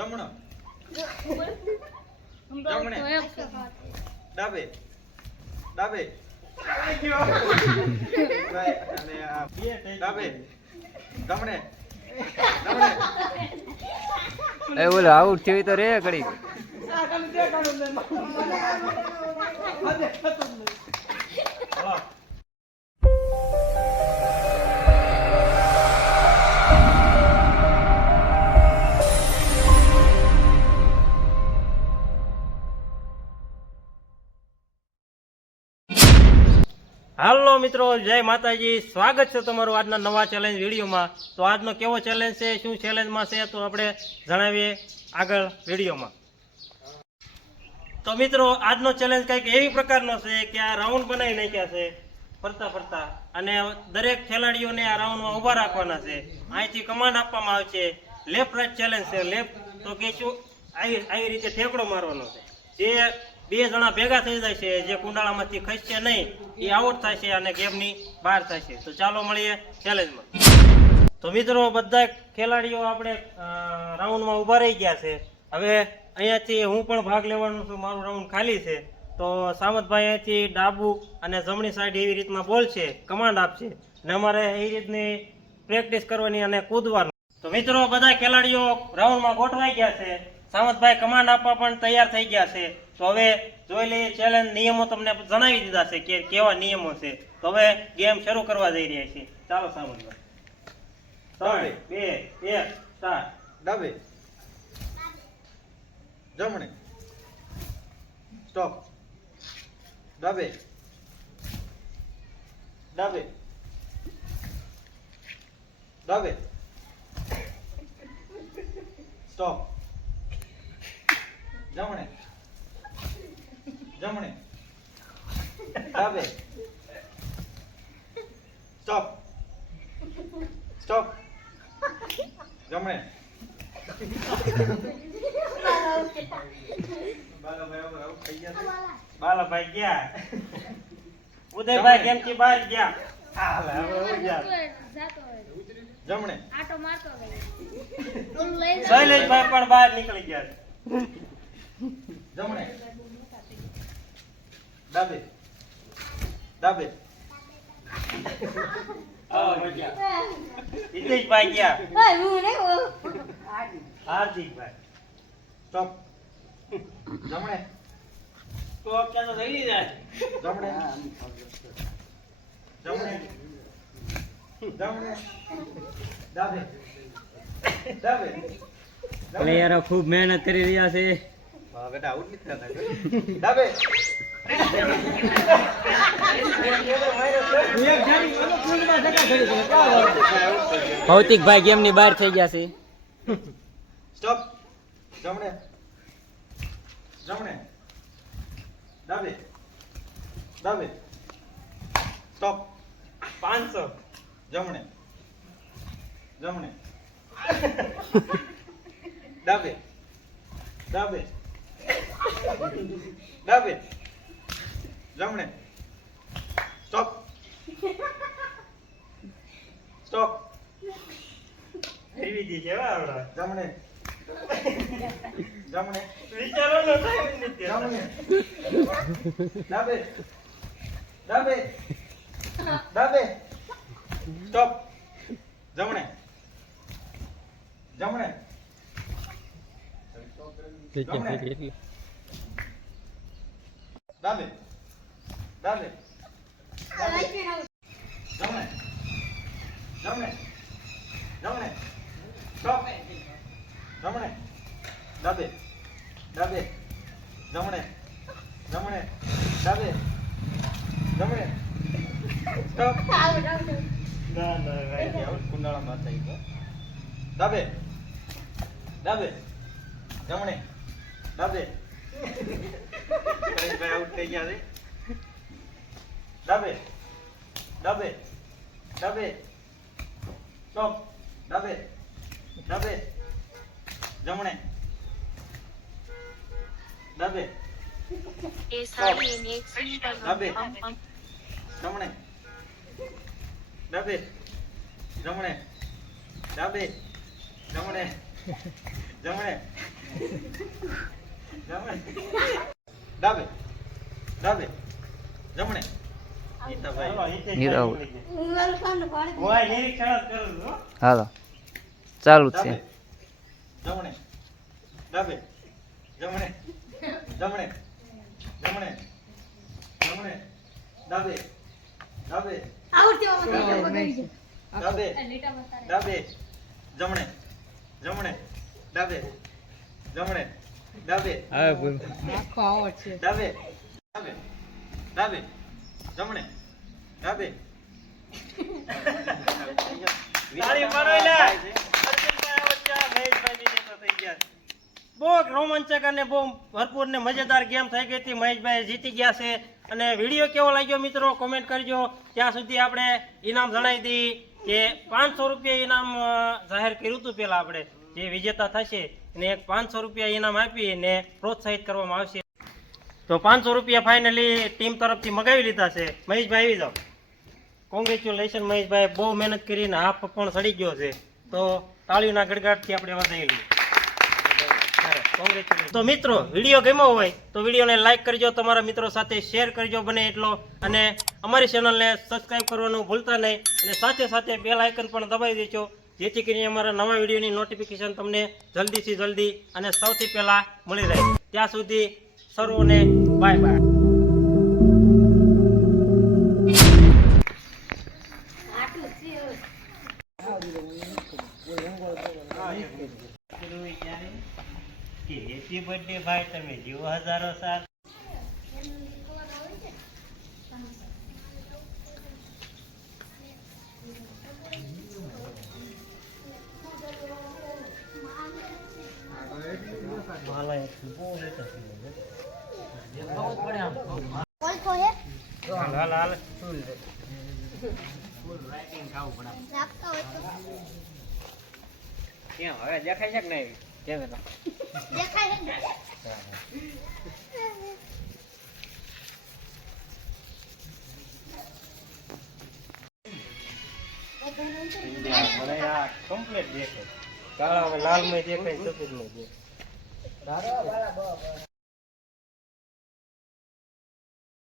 જમણો જમણે ડાબે ડાબે ડાબે જમણે જમણે એ બોલો આઉટ થયું તો રે ઘડી હાલો મિત્રો, જય માતાજી. સ્વાગત છે તમારું આજના નવા ચેલેન્જ વિડીયોમાં. તો આજનો કેવો ચેલેન્જ છે, શું ચેલેન્જમાં છે, તો આપણે જણાવીએ આગળ વિડીયોમાં. તો મિત્રો, આજનો ચેલેન્જ કંઈક એવી પ્રકારનો છે કે આ રાઉન્ડ બનાવી નાખ્યા છે ફરતા ફરતા, અને દરેક ખેલાડીઓને આ રાઉન્ડમાં ઊભા રાખવાના છે. અહીંથી કમાન્ડ આપવામાં આવશે. લેફ્ટ રાઈટ ચેલેન્જ છે. લેફ્ટ તો કે શું આવી રીતે ઠેકડો મારવાનો છે. જે બે જણા ભેગા થઈ જાય છે, જે કુંડાળામાંથી ખસશે નહીં એ આઉટ થાય છે અને ગેમની બહાર થાય છે. તો ચાલો મળીએ ચેલેન્જમાં. તો મિત્રો, બધા ખેલાડીઓ આપણે રાઉન્ડમાં ઊભા રહી ગયા છે. હવે અહીંયાથી હું પણ ભાગ લેવાનો છું. મારું રાઉન્ડ ખાલી છે. તો સામતભાઈ અહીંયાથી ડાબુ અને જમણી સાઈડ એવી રીતના બોલશે, કમાન્ડ આપશે, અને અમારે એ રીતની પ્રેક્ટિસ કરવાની અને કૂદવાનું. તો મિત્રો, બધા ખેલાડીઓ રાઉન્ડમાં ગોઠવાઈ ગયા છે. સામતભાઈ કમાન્ડ આપવા પણ તૈયાર થઈ ગયા છે. તો હવે જોઈ લઈએ ચેલેન્જ. નિયમો તમને જણાવી દીધા છે કે કેવા નિયમો છે. તો હવે ગેમ શરૂ કરવા જઈ રહ્યા છીએ. ચાલો સામતભાઈ, 3 2 1 સ્ટાર્ટ. ડાબે જમણે સ્ટોપ. ડાબે ડાબે ડાબે સ્ટોપ. જમણે જમણે ડાબે સ્ટોપ સ્ટોપ. જમણે બાલાભાઈ ગયા. ઉદયભાઈ ગેમથી બહાર ગયા. જમણે શૈલેષભાઈ પણ બહાર નીકળી ગયા. જમણે ડાબે ડાબે હિતેશભાઈ ગયા. હાર્દિકભાઈ સ્ટોપ. જમણે તો અત્યારે તો થઈ જાય. જમણે જમણે જમણે ડાબે ડાબે પ્લેયરો ખૂબ મહેનત કરી રહ્યા છે. બેટા આઉટ નથી થતા. ડાબે ભૌતિકભાઈ ગેમની બહાર થઈ ગયા છે. સ્ટોપ. જમણે જમણે ડાબે ડાબે સ્ટોપ. 500. જમણે જમણે ડાબે ડાબે ડાબે જમણે સ્ટોપ સ્ટોપ. વિવિધી છે આવડા. જમણે જમણે વિચારવાનો ટાઈમ નથી. જમણે ડાબે ડાબે ડાબે સ્ટોપ. જમણે જમણે જમણે ડાબે ડાબે જમણે જમણે જમણે સ્ટોપ. જમણે ડાબે ડાબે જમણે જમણે ડાબે જમણે સ્ટોપ. ના ભાઈ. કુંડાળામાં થઈ ગયો. ડાબે ડાબે જમણે ડાબે ભાઈ આઉટ થઈ ગયા છે. ડાબે ડાબે ડાબે સ્ટોપ. ડાબે ડાબે જમણે ડાબે ડાબે જમણે ડાબે જમણે ડાબે જમણે જમણે જમણે ડાબે ડાબે જમણે ગીતાભાઈ નીરવ. હું આ નિરીક્ષણ જ કરું છું હો. હાલો ચાલુ જ છે. જમણે ડાબે જમણે જમણે જમણે જમણે ડાબે ડાબે ડાબે ડાબે જમણે જમણે ડાબે જમણે ડાબે ડાબે ડાબે ડાબે જમણે ડાબે તાળી પાડો એલા. અર્જુનભાઈ આવચ્યા, મહેશભાઈ વિજેતા થઈ ગયા. બહુ રોમાંચક અને બહુ ભરપૂર ને મજેદાર ગેમ થઈ ગઈ હતી. મહેશભાઈ જીતી ગયા છે. અને વિડીયો કેવો લાગ્યો મિત્રો કોમેન્ટ કરજો. ત્યાં સુધી આપણે ઇનામ જણાવી દઈએ કે 500 રૂપિયા ઇનામ જાહેર કર્યું હતું પહેલા આપણે. જે વિજેતા થશે એને 500 રૂપિયા ઇનામ આપીને પ્રોત્સાહિત કરવામાં આવશે. તો 500 રૂપિયા ફાઇનલી ટીમ તરફથી મગાવી લીધા છે. મહેશભાઈ આવી જાઓ. કોંગ્રેચ્યુલેશન મહેશભાઈ, બહુ મહેનત કરીને હાફ પણ સડી ગયો છે. તો તાળીઓના ગડગડાટથી આપણે વધાવી લઈએ. કોંગ્રેચ્યુલેશન. તો મિત્રો વિડીયો ગમ્યો હોય તો વિડીયોને લાઈક કરજો, તમારા મિત્રો સાથે શેર કરજો બને એટલો, અને અમારી ચેનલને સબસ્ક્રાઈબ કરવાનું ભૂલતા નહીં, અને સાથે સાથે બેલ આઇકન પણ દબાવી દેજો, જેથી કરીને અમારા નવા વિડીયોની નોટિફિકેશન તમને જલ્દીથી જલ્દી અને સૌથી પહેલા મળી રહે. ત્યાં સુધી સર્વોને બાય બાય. હેપી બર્થડે ભાઈ, તમે જીવો હજારો સાલ. હાલ હાલ હાલ. હવે દેખાય છે કે નહીં? કમ્પ્લીટ દેખાય. કાળા લાલ માં દેખાય, સફેદ માં દેખાય.